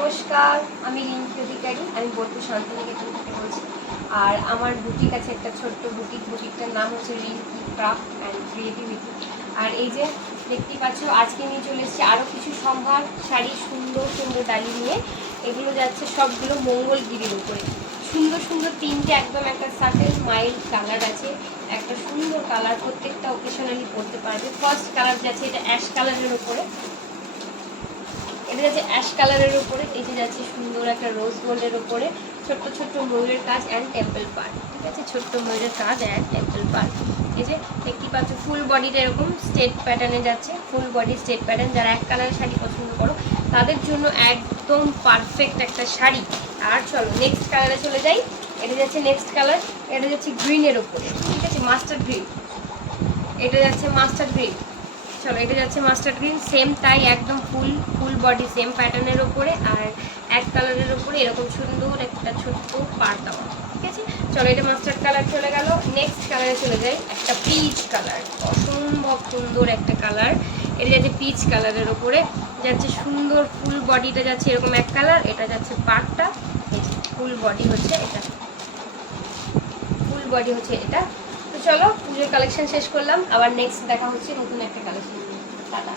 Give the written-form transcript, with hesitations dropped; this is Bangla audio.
নমস্কার, আমি রিঙ্কি অধিকারী। আমি বোলপুর শান্তিনিকেতন থেকে বলছি। আর আমার বুটিক আছে, একটা ছোট্ট বুটিকটার নাম হচ্ছে রিঙ্কি ক্রাফট অ্যান্ড ক্রিয়েটিভিটি। আর এই যে দেখতেই পাচ্ছ, আজকে নিয়ে চলে এসেছি আরও কিছু সম্ভার শাড়ি, সুন্দর সুন্দর ডালি নিয়ে। এগুলো যাচ্ছে সবগুলো মঙ্গলগিরির উপরে। সুন্দর সুন্দর তিনটে, একদম একটা সাটেল মাইল্ড কালার আছে, একটা সুন্দর কালার, প্রত্যেকটা ওকেশনালি পরতে পারবে। ফার্স্ট কালার যাচ্ছে এটা অ্যাশ কালারের উপরে, এটা যাচ্ছে অ্যাশ কালারের উপরে। এই যে যাচ্ছে সুন্দর একটা রোজ গোল্ডের উপরে, ছোট্ট ছোট্ট ময়ূরের কাজ অ্যান্ড টেম্পল পার্ট। ঠিক আছে, ছোট্ট ময়ূরের কাজ অ্যান্ড টেম্পল পার্ট। এই যে দেখতে পাচ্ছ ফুল বডিটা এরকম স্টেট প্যাটার্নে যাচ্ছে, ফুল বডি স্টেট প্যাটার্ন। যারা এক কালারের শাড়ি পছন্দ করো তাদের জন্য একদম পারফেক্ট একটা শাড়ি। আর চলো নেক্সট কালারে চলে যাই। এটা যাচ্ছে নেক্সট কালার, এটা যাচ্ছে গ্রিনের উপরে। ঠিক আছে, মাস্টার্ড গ্রিন। এটা যাচ্ছে মাস্টার্ড গ্রিন। চলো, এটা যাচ্ছে মাস্টার্ড গ্রিন, সেম তাই, একদম ফুল বডি সেম প্যাটার্নের ওপরে, আর এক কালারের ওপরে এরকম সুন্দর একটা ছোট্ট পার দেওয়া। ঠিক আছে, চলো এটা মাস্টার্ড কালার চলে গেল। নেক্সট কালারে চলে যাই, একটা পিচ কালার, অসম্ভব সুন্দর একটা কালার। এটা যাচ্ছে পিচ কালারের ওপরে, যাচ্ছে সুন্দর ফুল বডিটা যাচ্ছে এরকম এক কালার, এটা যাচ্ছে পাড়টা। এই যে ফুল বডি হচ্ছে এটা, ফুল বডি হচ্ছে এটা। তো চলো পুজোর কালেকশন শেষ করলাম, আবার নেক্সট দেখা হচ্ছে নতুন একটা কালেকশন নিয়ে। টাটা।